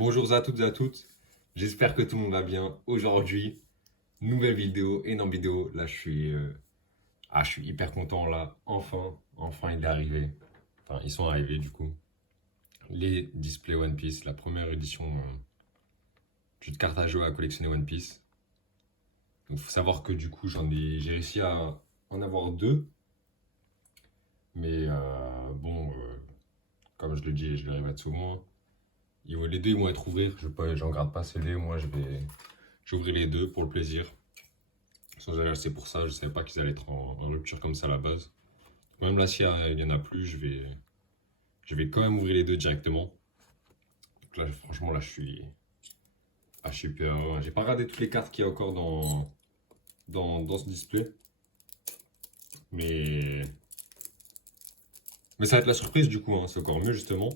Bonjour à toutes et à toutes, j'espère que tout le monde va bien. Aujourd'hui, nouvelle vidéo, énorme vidéo. Là, je suis hyper content là. Enfin, il est arrivé. Enfin, ils sont arrivés du coup. Les displays One Piece, la première édition de carte à jouer à collectionner One Piece. Il faut savoir que du coup, j'ai réussi à en avoir deux. Mais comme je le dis et je le répète souvent, les deux ils vont être ouverts. J'en garde pas ceux-là. Moi, j'ouvrirai les deux pour le plaisir. Sans j'allais acheter pour ça, je savais pas qu'ils allaient être en rupture comme ça à la base. Même là, s'il y en a plus, je vais quand même ouvrir les deux directement. Donc là, franchement, là, je suis super heureux. J'ai pas regardé toutes les cartes qu'il y a encore dans ce display. Mais, mais ça va être la surprise du coup, hein. C'est encore mieux justement.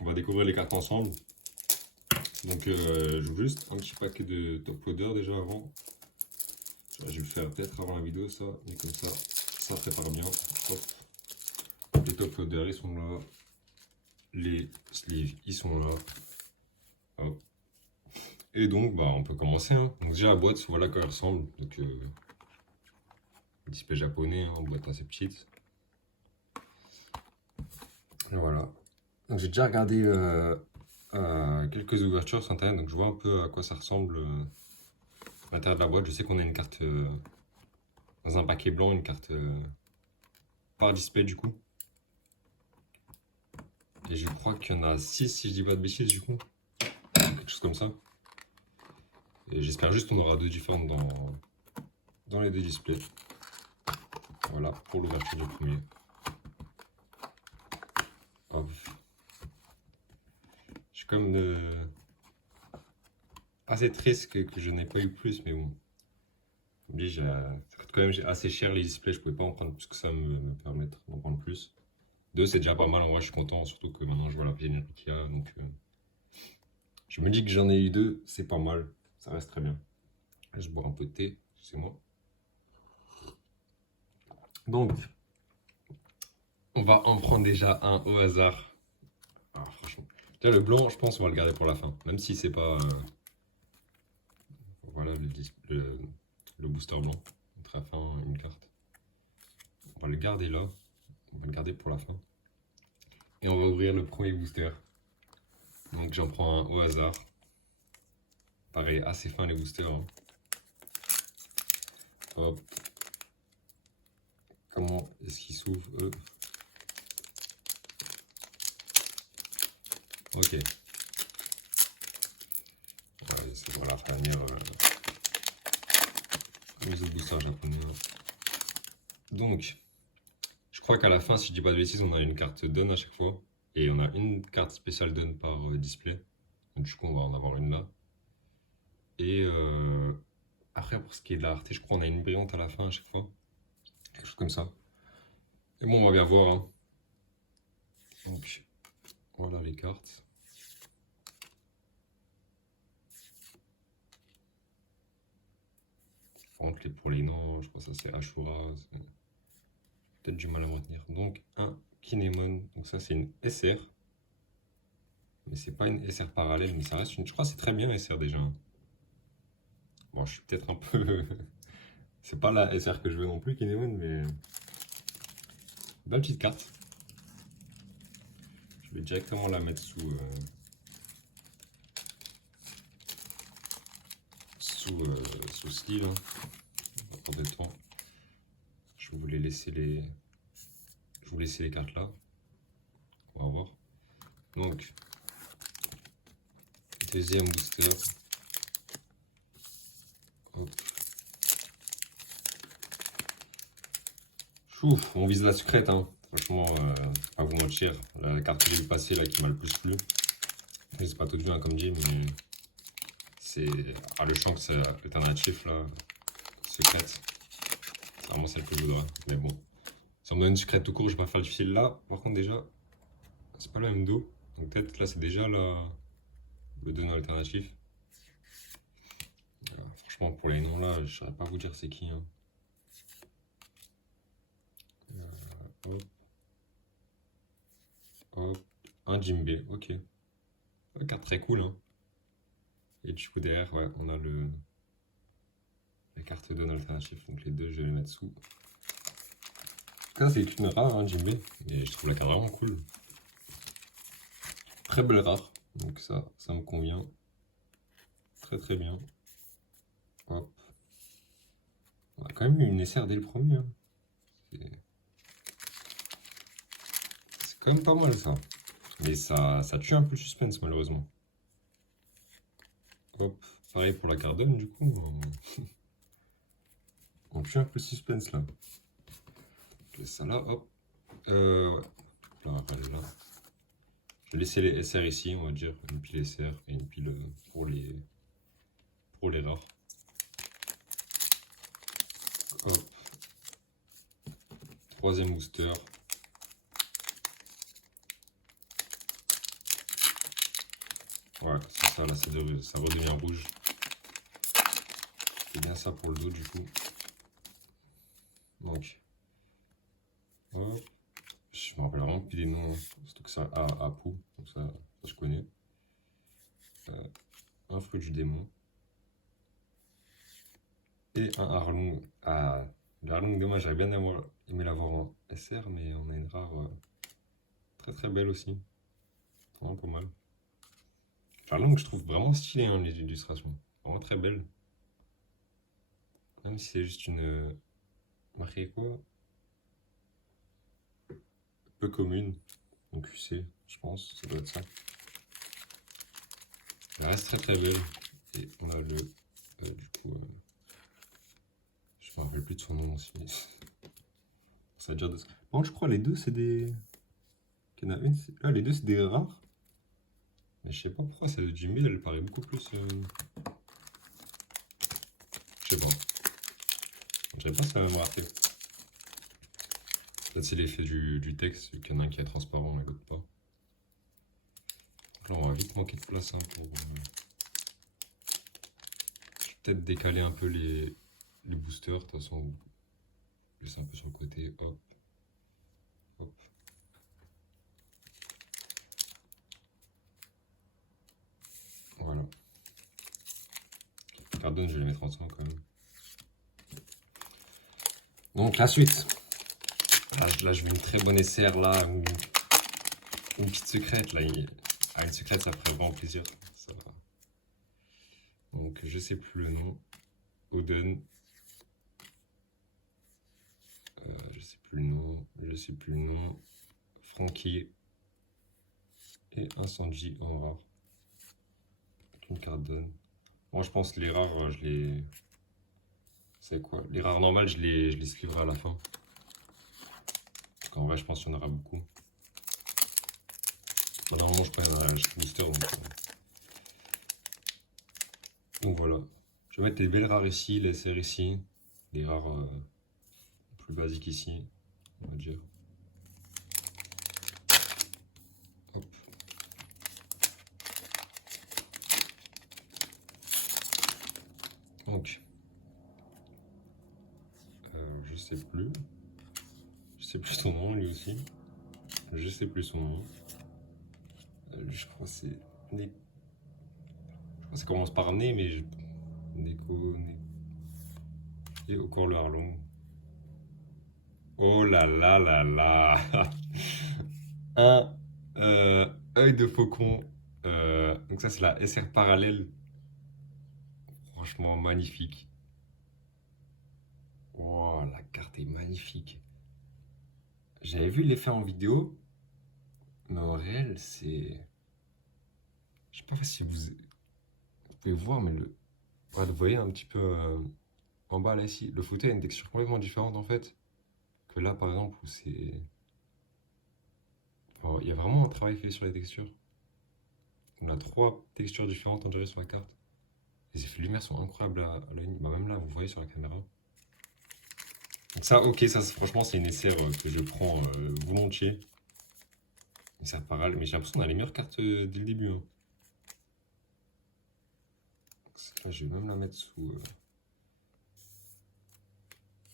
On va découvrir les cartes ensemble. Donc, j'ouvre juste un petit paquet de top loader déjà avant. Je vais le faire peut-être avant la vidéo, ça. Mais comme ça prépare bien. Hop. Les top loaders, ils sont là. Les sleeves, ils sont là. Hop. Et donc, on peut commencer, hein. Donc déjà, la boîte, voilà à quoi elle ressemble. Donc, display japonais, hein, boîte assez petite. Et voilà. Donc, j'ai déjà regardé quelques ouvertures sur internet, donc je vois un peu à quoi ça ressemble l'intérieur de la boîte. Je sais qu'on a une carte dans un paquet blanc, une carte par display du coup. Et je crois qu'il y en a 6 si je dis pas de bêtises du coup. Quelque chose comme ça. Et j'espère juste qu'on aura deux différentes dans les deux displays. Voilà pour l'ouverture du premier. Hop. Je suis comme assez triste que je n'ai pas eu plus, mais bon. Ça coûte quand même assez cher les displays, je pouvais pas en prendre plus que ça me permettre d'en prendre plus. Deux, c'est déjà pas mal, en vrai, je suis content, surtout que maintenant je vois la pénurie qu'il y a, donc je me dis que j'en ai eu deux, c'est pas mal, ça reste très bien. Je bois un peu de thé, c'est moi. Donc, on va en prendre déjà un au hasard. Ah, franchement. Déjà, le blanc, je pense, on va le garder pour la fin, même si c'est pas. Voilà le booster blanc. Très fin, une carte. On va le garder là. On va le garder pour la fin. Et on va ouvrir le premier booster. Donc j'en prends un au hasard. Pareil, assez fin les boosters, hein. Hop. Comment est-ce qu'ils s'ouvrent eux? Ok. Ouais, c'est voilà, la manière. Les autres boosters japonais. Donc, je crois qu'à la fin, si je dis pas de bêtises, on a une carte Dun à chaque fois. Et on a une carte spéciale Dun par display. Donc, du coup, on va en avoir une là. Et après, pour ce qui est de la rareté, je crois qu'on a une brillante à la fin à chaque fois. Quelque chose comme ça. Et bon, on va bien voir, hein. Donc, voilà les cartes. Par contre, pour les noms, je crois que ça c'est Ashura. Peut-être du mal à retenir. Donc, un Kinemon. Donc, ça c'est une SR. Mais c'est pas une SR parallèle, mais ça reste une. Je crois que c'est très bien SR déjà. Bon, je suis peut-être un peu. C'est pas la SR que je veux non plus, Kinemon, mais. Belle petite carte. Je vais directement la mettre sous sleeve, hein. On va prendre le temps. Je voulais laisser les cartes là. On va voir. Donc, deuxième booster. Hop. Ouf, on vise la secrète, hein. Franchement, pas vous mentir. La carte que j'ai vu passer là qui m'a le plus plu. C'est pas tout vu, hein, comme dit, mais c'est. Ah, le champ que c'est alternatif là. Secrète. C'est vraiment celle que je voudrais. Mais bon. Si on me donne une secrète tout court, je vais pas faire difficile là. Par contre, déjà, c'est pas le même dos. Donc peut-être là, c'est déjà le don alternatif. Franchement, pour les noms là, je saurais pas vous dire c'est qui, hein. Hop. Hop. Un Jimbe, ok. Une carte très cool, hein. Et du coup, derrière, ouais, on a la carte Dawn alternative. Donc les deux, je vais les mettre sous. Ça, c'est une rare, hein, Jimbe. Et je trouve la carte vraiment cool. Très belle rare. Donc ça me convient. Très très bien. Hop. On a quand même eu une SR dès le premier. Hein. C'est quand même pas mal ça. Mais ça tue un peu le suspense malheureusement. Hop. Pareil pour la Cardone du coup. On tue un peu le suspense là. Je laisse ça là, hop. Ouais. Là, là. Je vais laisser les SR ici, on va dire. Une pile SR et une pile pour les rares. Hop. Troisième booster. Ouais, c'est ça, là, ça redevient rouge. C'est bien ça pour le dos, du coup. Donc, hop. Je me rappelle vraiment plus des noms, hein. Surtout que c'est à Pou, donc ça je connais. Un fruit du démon. Et un Arlong. Ah, le Arlong, dommage, j'aurais bien aimé l'avoir en SR, mais on a une rare très très belle aussi. Vraiment pas mal. L'arlong, je trouve vraiment stylé, hein, les illustrations. Vraiment très belle. Même si c'est juste une. Marqué quoi? Peu commune. Donc QC, je pense, ça doit être ça. Elle reste très très belle. Et on a le. Du coup. Je me rappelle plus de son nom aussi. Ça a déjà. Par contre, je crois les deux, c'est des. Il y en a une. Ah, les deux, c'est des rares. Mais je sais pas pourquoi celle de Jimmy, elle paraît beaucoup plus. Je sais pas. Je dirais pas si c'est la même rareté. Peut-être c'est l'effet du texte, vu qu'il y en a un qui est transparent mais l'autre pas. Donc là, on va vite manquer de place hein, pour. Je vais peut-être décaler un peu les boosters, de toute façon. Laisser un peu sur le côté, hop. Hop. Voilà. Cardone, je vais les mettre ensemble quand même. Donc la suite. Là je mets une très bonne SR là, une petite secrète là. Ah, une secrète, ça ferait vraiment plaisir. Ça va. Donc je sais plus le nom. Oden. Je sais plus le nom. Je sais plus le nom. Frankie. Et un Sanji en rare. Une Cardone. Moi je pense que les rares, je les. C'est quoi? Les rares normales, je les suivrai à la fin. Parce qu'en vrai, je pense qu'il y en aura beaucoup. Normalement, je prends un booster. Donc voilà. Je vais mettre les belles rares ici, les SR ici. Les rares plus basiques ici, on va dire. Hop. Donc. Je sais plus. Je sais plus son nom, lui aussi. Je sais plus son nom. Je crois que c'est. Je crois que ça commence par Né, mais je. Neko. Et encore le Harlong. Oh là là là là. Un œil de faucon. Donc ça c'est la SR parallèle. Franchement magnifique. Oh la carte est magnifique. J'avais vu l'effet en vidéo, mais en réel c'est. Je sais pas si vous pouvez voir, mais le. Ouais, vous voyez un petit peu en bas là ici. Le fauteuil a une texture complètement différente en fait. Que là par exemple où c'est. Oh, il y a vraiment un travail fait sur les textures. On a trois textures différentes on dirait sur la carte. Les effets de lumière sont incroyables à l'œil. Bah, même là, vous voyez sur la caméra. Donc ça, ok, ça franchement, c'est une SR que je prends volontiers. Mais ça parle, mais j'ai l'impression qu'on a les meilleures cartes dès le début. Hein. Là, je vais même la mettre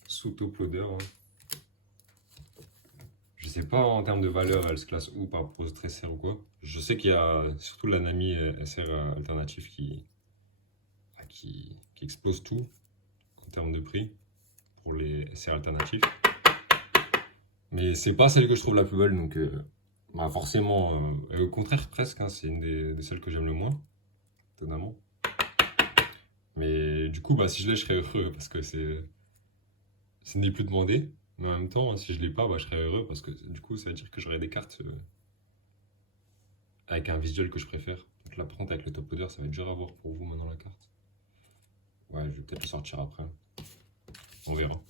sous top loader. Hein. Je sais pas en termes de valeur, elle se classe où par rapport aux autres SR ou quoi. Je sais qu'il y a surtout la Nami SR alternatif qui explose tout en termes de prix pour les SR alternatifs. Mais c'est pas celle que je trouve la plus belle, donc bah forcément, et au contraire presque, hein, c'est une des celles que j'aime le moins, étonnamment. Mais du coup, bah, si je l'ai, je serais heureux parce que ce n'est plus demandé. Mais en même temps, si je l'ai pas, bah, je serais heureux parce que du coup, ça veut dire que j'aurais des cartes avec un visuel que je préfère. Donc là, par contre, avec le top loader, ça va être dur à voir pour vous maintenant la carte. Ouais, je vais peut-être le sortir après. On verra.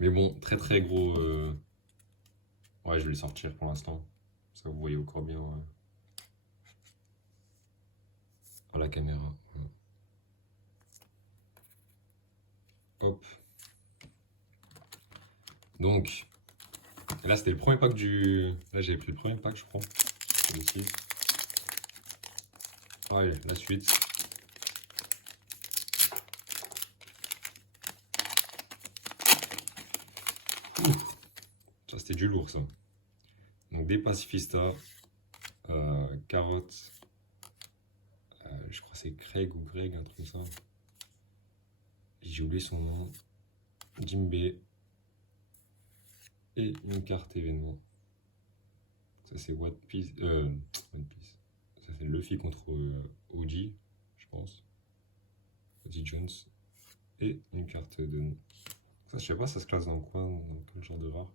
Mais bon, très très gros. Ouais, je vais le sortir pour l'instant. Ça, vous voyez encore bien à la caméra. Ouais. Hop. Donc, là, c'était le premier pack du. Là, j'ai pris le premier pack, je crois. Celui-ci. Ouais, la suite. Ça, c'était du lourd, ça. Donc, des pacifistas, carottes. Je crois que c'est Craig ou Greg, un truc comme ça. J'ai oublié son nom. Jimbei. Et une carte événement. Ça, c'est One Piece. One Piece. Ça, c'est Luffy contre OG, je pense. OG Jones. Et une carte de. Ça, je sais pas, ça se classe dans quoi, dans quel genre de rare.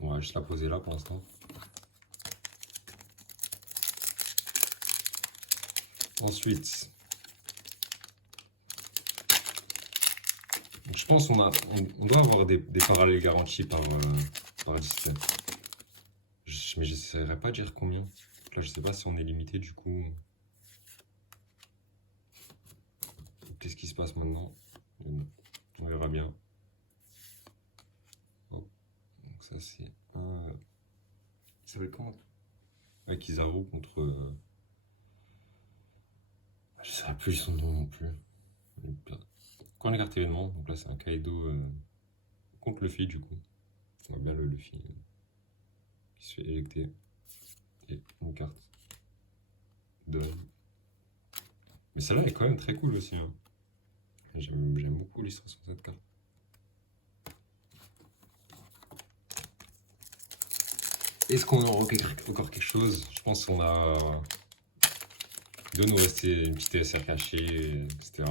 On va juste la poser là pour l'instant. Ensuite, je pense qu'on on doit avoir des parallèles garantis par display. Mais je ne saurais pas dire combien. Là, je sais pas si on est limité du coup. Qu'est-ce qui se passe maintenant? On verra bien. Oh. Donc ça c'est un. Il s'appelle comment? Ouais, Kizaru contre. Je ne saurais plus son nom non plus. Quand les cartes événements, donc là c'est un Kaido contre Luffy du coup. On voit bien le Luffy qui se fait éjecter. Et une carte de. Mais celle-là est quand même très cool aussi. Hein. J'aime beaucoup l'illustration de cette carte. Est-ce qu'on a encore quelque chose? Je pense qu'on a. Il doit nous rester une petite TSR cachée, etc.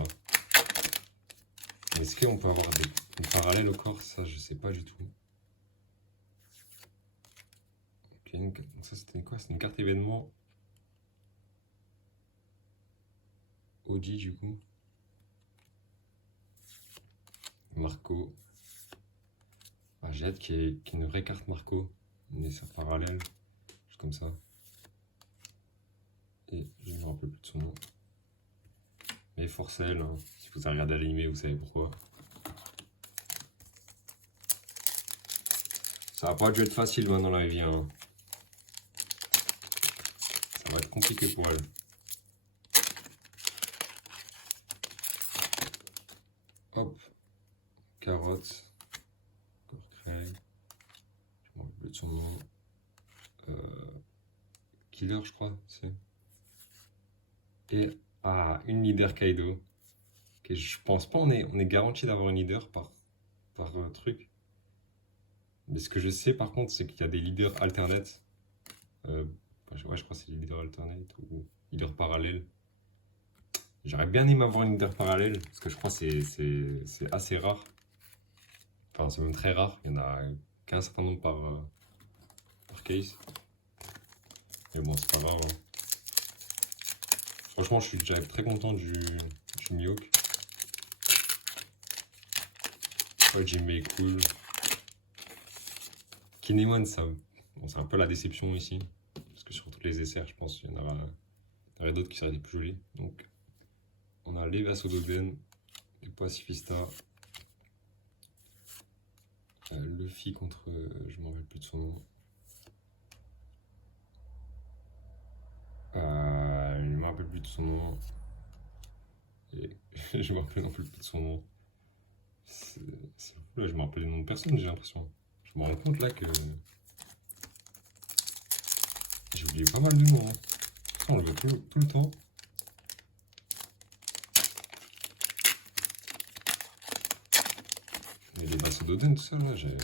Est-ce qu'on peut avoir des parallèles encore? Ça, je sais pas du tout. Ok, ça c'était quoi? C'était une carte événement. Oji du coup. Marco. Ah, j'ai hâte qu'il y ait une vraie carte Marco. Une essai parallèle. Juste comme ça. Et je ne me rappelle plus de son nom. Mais Forcel, hein, si vous avez regardé l'animé, vous savez pourquoi. Ça va pas dû être facile maintenant la vie. Hein. Ça va être compliqué pour elle. Hop. Carotte. Craig. Je me rappelle plus de son nom. Killer, je crois, c'est. Et une leader Kaido. Okay, je pense pas on est garanti d'avoir une leader par truc. Mais ce que je sais par contre, c'est qu'il y a des leaders alternates. Ouais, je crois que c'est des leaders alternates ou leaders parallèles. J'aurais bien aimé avoir une leader parallèle parce que je crois que c'est assez rare. Enfin, c'est même très rare. Il y en a qu'un certain nombre par case. Mais bon, c'est pas grave. Hein. Franchement, je suis déjà très content du Mihawk. Ouais, Jimbei est cool. Kinemon, bon, c'est un peu la déception ici. Parce que sur toutes les SR, je pense qu'il y en aurait d'autres qui seraient des plus jolis. Donc, on a les Vasododen, les Pacifista, Luffy contre. Je m'en rappelle plus de son nom. Je ne me rappelle plus de son nom. Et je me rappelle non plus de son nom. Là, je me rappelle le nom de personne, j'ai l'impression. Je me rends compte là que j'ai oublié pas mal de noms. Hein. Ça, on le voit tout le temps. Mais les vassaux d'Oden, tout ça, là, j'ai...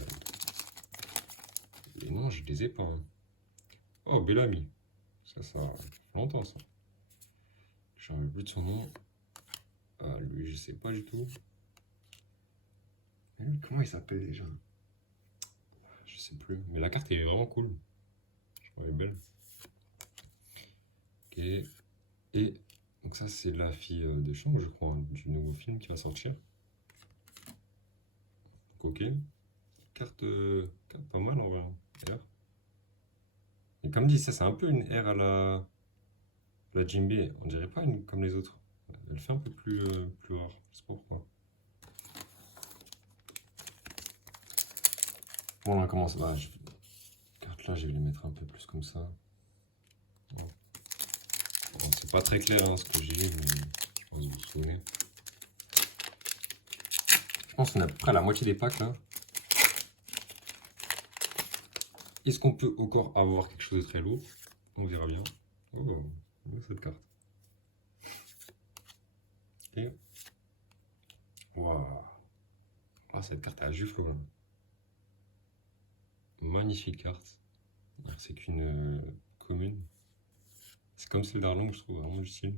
Les noms, je les ai pas. Hein. Oh, Bellamy. Ça fait longtemps, ça. Je ne plus de son nom. Ah, lui, je sais pas du tout. Mais lui, comment il s'appelle déjà? Je sais plus. Mais la carte est vraiment cool. Je trouve elle est belle. Ok. Et donc ça, c'est la fille des champs, je crois, hein, du nouveau film qui va sortir. Donc, ok. Carte pas mal en vrai. R. Et comme dit, ça c'est un peu une R à la Jimbe. On dirait pas une comme les autres. Elle fait un peu plus rare. Je sais pas pourquoi. Bon, là on commence. Bah, carte là, je vais les mettre un peu plus comme ça. Bon, c'est pas très clair hein, ce que j'ai, mais je pense que vous vous souvenez. Je pense qu'on est à peu près à la moitié des packs là. Est-ce qu'on peut encore avoir quelque chose de très lourd? On verra bien. Oh, cette carte. Et. Waouh! Ah, cette carte à Juflo là. Magnifique carte. C'est qu'une commune. C'est comme celle d'Arlong, je trouve vraiment du style.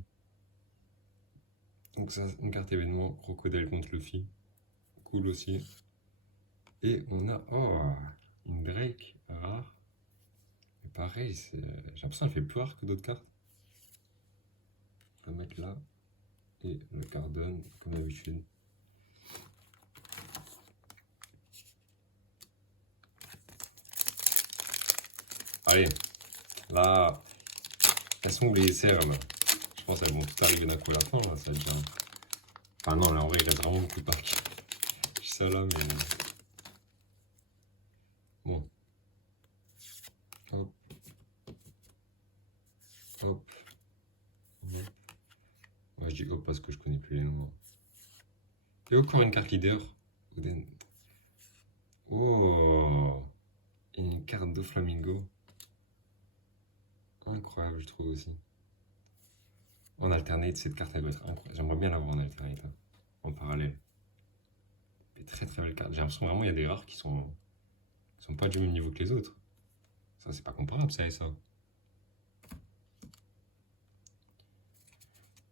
Donc, ça, une carte événement. Crocodile contre Luffy. Cool aussi. Et on a. Oh! Une Drake rare. Mais pareil, j'ai l'impression qu'elle fait plus rare que d'autres cartes. Je vais la mettre là. Et le Cardon, comme d'habitude. Allez, là, elles sont où les SR là? Je pense qu'elles vont toutes arriver d'un coup à la fin là, ça va être bien. Enfin non, là en vrai il reste vraiment beaucoup de packs. Je dis ça là, mais... Bon. Hop. Hop. Hop. Ouais, je dis hop parce que je connais plus les noms. Et encore une carte leader. Oh! Une carte de Flamingo. Incroyable, je trouve aussi. En alternate, cette carte elle doit être incroyable. J'aimerais bien l'avoir en alternate, hein, en parallèle. Des très très belles cartes. J'ai l'impression vraiment il y a des rares qui sont pas du même niveau que les autres. Ça, c'est pas comparable, ça et ça.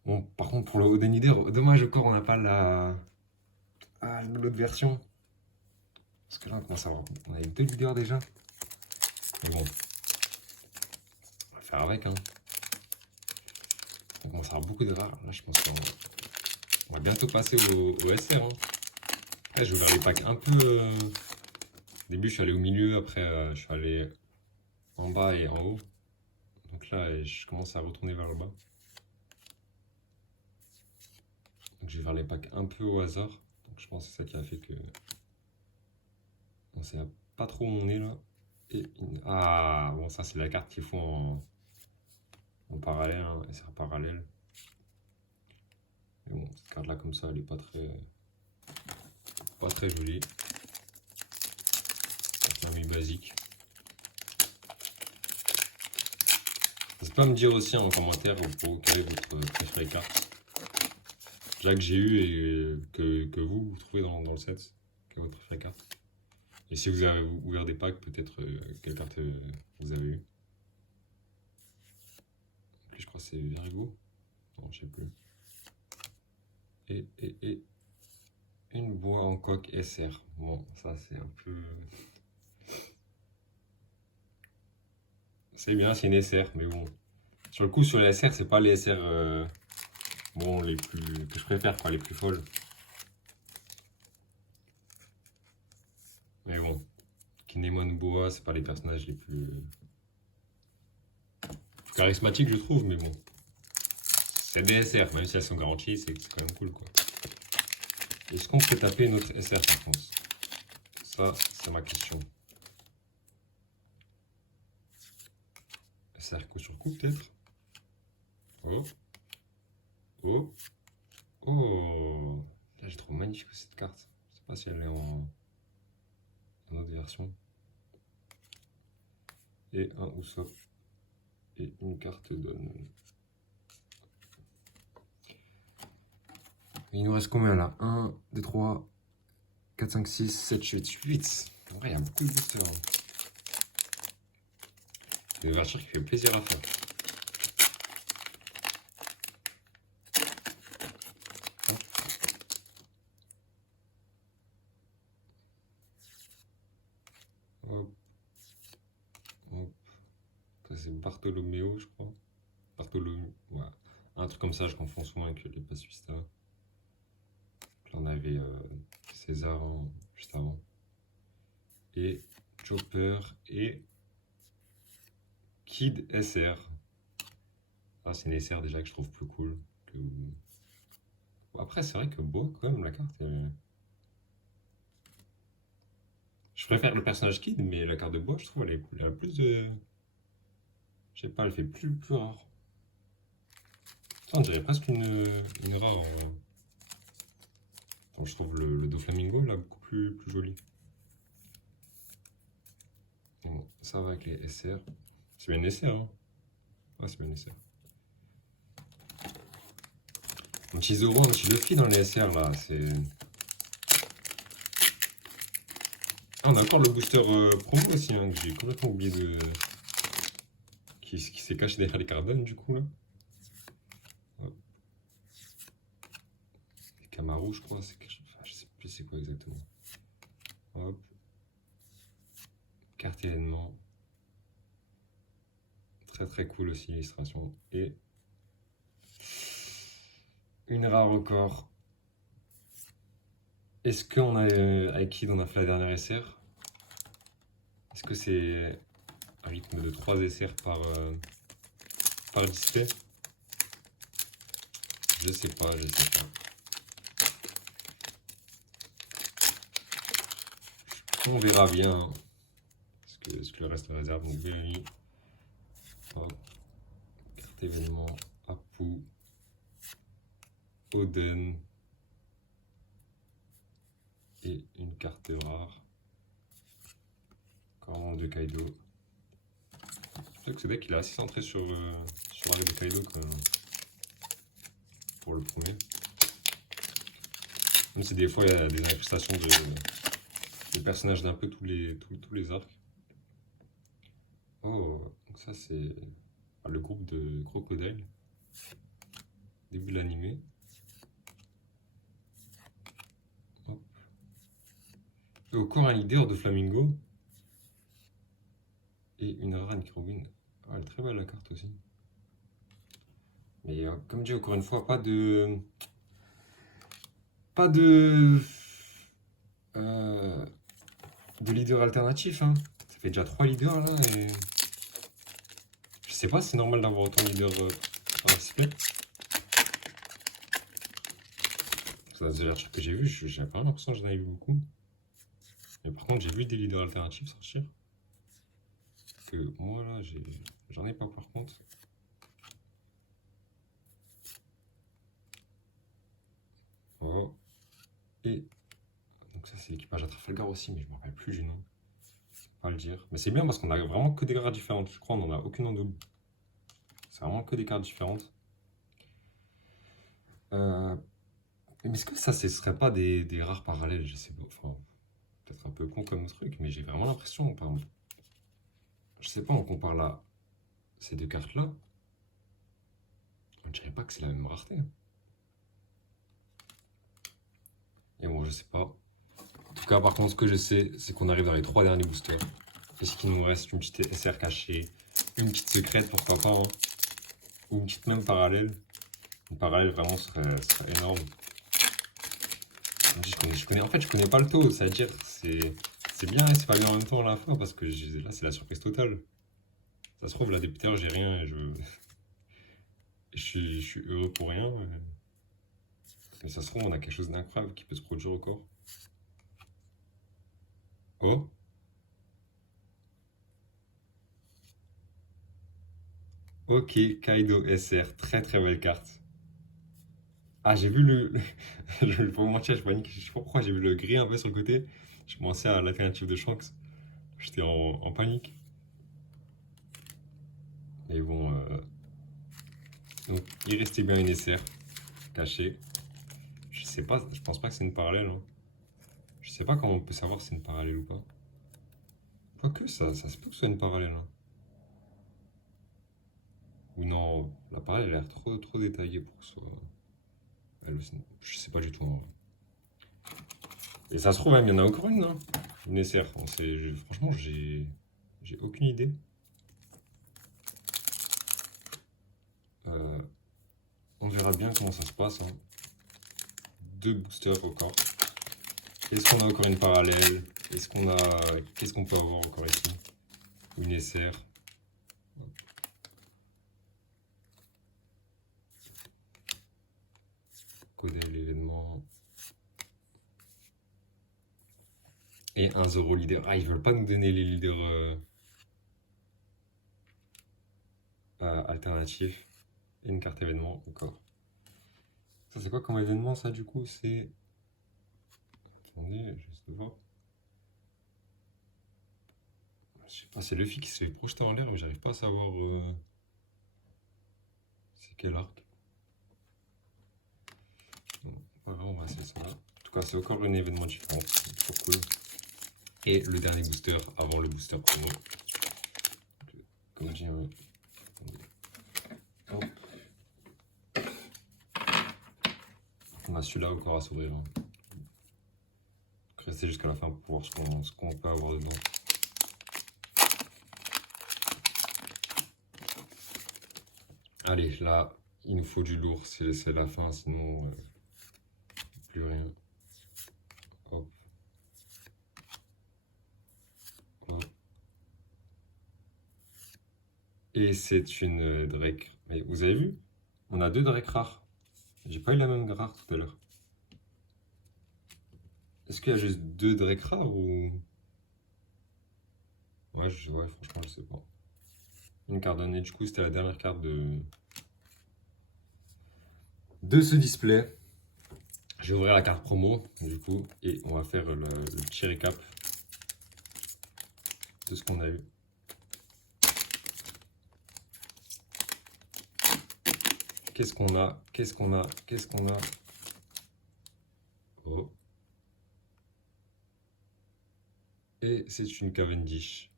Bon, par contre, pour le Oden Leader, dommage encore, on n'a pas l'autre version. Parce que là, on commence à avoir. On a eu 2 leaders déjà. Mais bon, on va faire avec, hein. On commence à avoir beaucoup de rares. Là, je pense qu'on va bientôt passer au SR. Hein. Là, je vais ouvert les packs un peu. Au début, je suis allé au milieu, après, je suis allé en bas et en haut. Donc là, je commence à retourner vers le bas. Donc je vais faire les packs un peu au hasard. Donc je pense que c'est ça qui a fait que... On sait pas trop où on est là. Et ah, bon ça c'est la carte qu'ils font en parallèle, hein, SR parallèle. Mais bon, cette carte là comme ça, elle est pas très jolie. C'est un basique. N'hésitez pas à me dire aussi en commentaire pour quelle est votre préférée carte. Là que j'ai eu et que vous trouvez dans le set. Quelle est votre préférée carte? Et si vous avez ouvert des packs, peut-être quelle carte vous avez eu. Je crois que c'est Virgo. Non, je sais plus. Et une bois en coque SR. Bon, ça c'est un peu... C'est bien, c'est une SR, mais bon. Sur le coup, sur les SR, c'est pas les SR bon, les plus que je préfère, quoi, les plus folles. Mais bon, Kinemon Boa, c'est pas les personnages les plus charismatiques, je trouve, mais bon. C'est des SR, même si elles sont garanties, c'est quand même cool, quoi. Est-ce qu'on peut taper une autre SR, par contre? Ça, c'est ma question. SR coup sur coup, peut-être? Oh. Oh. Oh. Là, j'ai trouvé magnifique cette carte. Je sais pas si elle est en autre version. et un Usopp et une carte donne. Il nous reste combien là? 1, 2, 3, 4, 5, 6, 7, 8. En vrai, il y a beaucoup de boosters. C'est une ouverture qui fait plaisir à faire. Hop. Hop. Ça, c'est Bartholoméo, je crois. Bartholoméo, ouais. Un truc comme ça, je confonds souvent avec les Pacifista. Là, on avait César juste avant. Et Chopper et Kid SR. Ah, c'est une SR déjà que je trouve plus cool. Que... Après, c'est vrai que beau, quand même, la carte. Je préfère le personnage Kid, mais la carte de bois, je trouve, elle est cool. Elle a plus de. Je sais pas, elle fait plus rare. Ça, on dirait presque une rare. Donc, je trouve le Doflamingo là beaucoup plus joli. Bon, ça va avec les SR. C'est bien une SR, hein? Ouais, c'est bien une SR. Un petit Zoro, un petit Luffy dans les SR là, c'est. Ah, on a encore le booster promo aussi, hein, que j'ai complètement oublié de. Qui s'est caché derrière les Cardones du coup là. Hop. Les Camaro, je crois, c'est quelque chose. Enfin, je sais plus c'est quoi exactement. Hop. Carte événement. Très très cool aussi l'illustration. Et une rare record. Est-ce qu'on a avec qui on a fait la dernière SR? Est-ce que c'est un rythme de 3 SR par display? Je sais pas. On verra bien ce que le reste réserve. Donc VMI. Hop. Carte événement. Apu. Oden. Et une carte rare. Encore de Kaido. Je sais que ce deck il est assez centré sur l'arrêt de Kaido quand même. Pour le premier. Même si des fois il y a des incrustations de personnages d'un peu tous les arcs. Oh, donc ça c'est le groupe de Crocodile. Début de l'animé. Et encore un leader de Flamingo. Et une rare Microwin. Ah, elle est très belle la carte aussi. Mais comme dit encore une fois, pas de leader alternatif. Hein. Ça fait déjà 3 leaders là et je sais pas si c'est normal d'avoir autant de leaders par display. Ça c'est le truc que j'ai vu, j'ai pas l'impression que j'en avais vu beaucoup. Mais par contre j'ai vu des leaders alternatifs sortir. Que moi là j'en ai pas par contre. Oh. Et donc ça c'est l'équipage à Trafalgar aussi, mais je me rappelle plus du nom. Pas le dire. Mais c'est bien parce qu'on a vraiment que des cartes différentes. Je crois qu'on n'en a aucune en double. C'est vraiment que des cartes différentes. Mais est-ce que ça, ce serait pas des rares parallèles? Je sais pas. Enfin, peut-être un peu con comme truc, mais j'ai vraiment l'impression. Je sais pas, on compare là ces deux cartes-là. On dirait pas que c'est la même rareté. Et bon, je sais pas. En tout cas, par contre, ce que je sais, c'est qu'on arrive dans les 3 derniers boosters. Est-ce qu'il nous reste une petite SR cachée, une petite secrète, pourquoi pas, hein, ou une petite même parallèle. Une parallèle vraiment serait énorme. En fait, je connais pas le taux, c'est-à-dire c'est bien et c'est pas bien en même temps à la fin parce que là, c'est la surprise totale. Ça se trouve, là, depuis tout à l'heure, j'ai rien et je suis heureux pour rien. Mais ça se trouve, on a quelque chose d'incroyable qui peut se produire encore. Oh! Ok, Kaido SR, très très belle carte. Ah, j'ai vu je vais pas vous mentir, je panique, je sais pas pourquoi, j'ai vu le gris un peu sur le côté. Je pensais à l'alternative de Shanks. J'étais en panique. Mais bon, donc il restait bien une SR cachée. Je sais pas, je pense pas que c'est une parallèle. Hein. Je sais pas comment on peut savoir si c'est une parallèle ou pas. Quoique ça se peut que ce soit une parallèle. Hein. Ou non, la parallèle a l'air trop détaillée pour que ce soit. Je sais pas du tout. Hein. Et ça se trouve même, il y en a encore une, hein. Une SR. Franchement, j'ai aucune idée. On verra bien comment ça se passe. Hein. 2 boosters encore. Est-ce qu'on a encore une parallèle? Qu'est-ce qu'on peut avoir encore ici? Une SR. Coder l'événement. Et un 0 leader. Ah, ils veulent pas nous donner les leaders alternatifs. Et une carte événement encore. Ça, c'est quoi comme événement, ça, du coup? C'est. Attendez, je vais essayer de voir. Je sais pas, c'est Luffy qui se fait projeter en l'air, mais j'arrive pas à savoir. C'est quel arc? Bon, pas grave, on va essayer ça. En tout cas, c'est encore un événement différent. C'est trop cool. Et le dernier booster avant le booster promo. Comme je dis, hop. On a celui-là encore à s'ouvrir. Hein. Restez jusqu'à la fin pour voir ce qu'on peut avoir dedans. Allez, là, il nous faut du lourd. C'est la fin, sinon plus rien. Hop. Hop. Et c'est une Drake. Mais vous avez vu? On a 2 Drake rares. J'ai pas eu la même rare tout à l'heure. Est-ce qu'il y a juste 2 Drake rares ou... Ouais, franchement, je sais pas. Une carte donnée, du coup, c'était la dernière carte de ce display. Je vais ouvrir la carte promo, du coup, et on va faire le petit récap de ce qu'on a eu. Qu'est-ce qu'on a? Oh. Et c'est une Cavendish.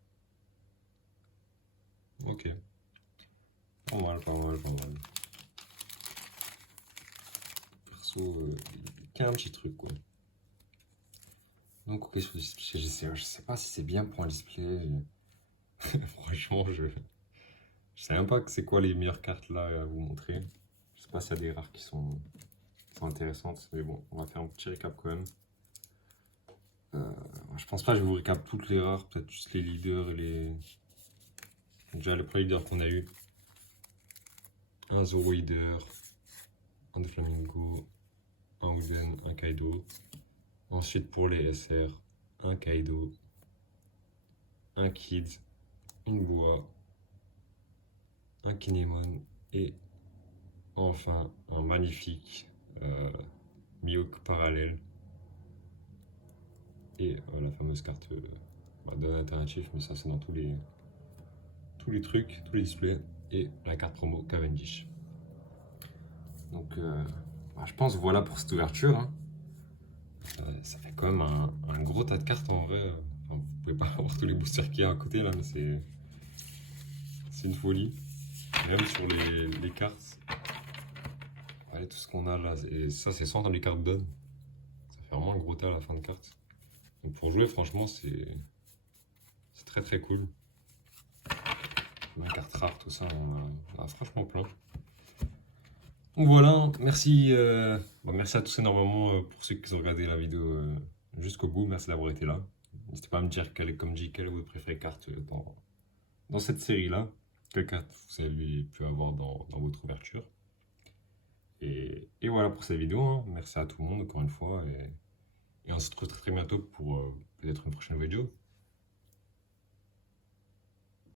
Ok. Pas mal. Perso, qu'un petit truc, quoi. Donc, ok, sur le display, je sais pas si c'est bien pour un display. Franchement, je sais même pas que c'est quoi les meilleures cartes là à vous montrer. Je sais pas s'il y a des rares qui sont intéressantes, mais bon, on va faire un petit récap quand même. Je pense pas que je vais vous récap toutes les rares, peut-être juste les leaders et les. Déjà, le premier leader qu'on a eu, un Zoro leader, un de Flamingo, un Ouden, un Kaido. Ensuite, pour les SR, un Kaido, un Kid, une Boa, un Kinemon et enfin un magnifique Mihawk parallèle. Et la fameuse carte d'un alternatif, mais ça c'est dans tous les trucs, tous les displays. Et la carte promo Cavendish. Donc je pense voilà pour cette ouverture. Hein. Ça fait quand même un gros tas de cartes en vrai. Enfin, vous pouvez pas avoir tous les boosters qu'il y a à côté là, mais c'est une folie. Même sur les cartes. Allez, tout ce qu'on a là, et ça c'est sans dans les cartes donne. Ça fait vraiment un gros tas à la fin de carte. Donc pour jouer, franchement, c'est très cool. Une carte rare, tout ça, on a franchement plein. Donc voilà, merci, merci à tous énormément pour ceux qui ont regardé la vidéo jusqu'au bout. Merci d'avoir été là. N'hésitez pas à me dire quelle est votre préférée carte dans cette série-là. Quelle carte vous avez pu avoir dans votre ouverture. Et voilà pour cette vidéo. Hein. Merci à tout le monde encore une fois. Et on se retrouve très bientôt pour peut-être une prochaine vidéo.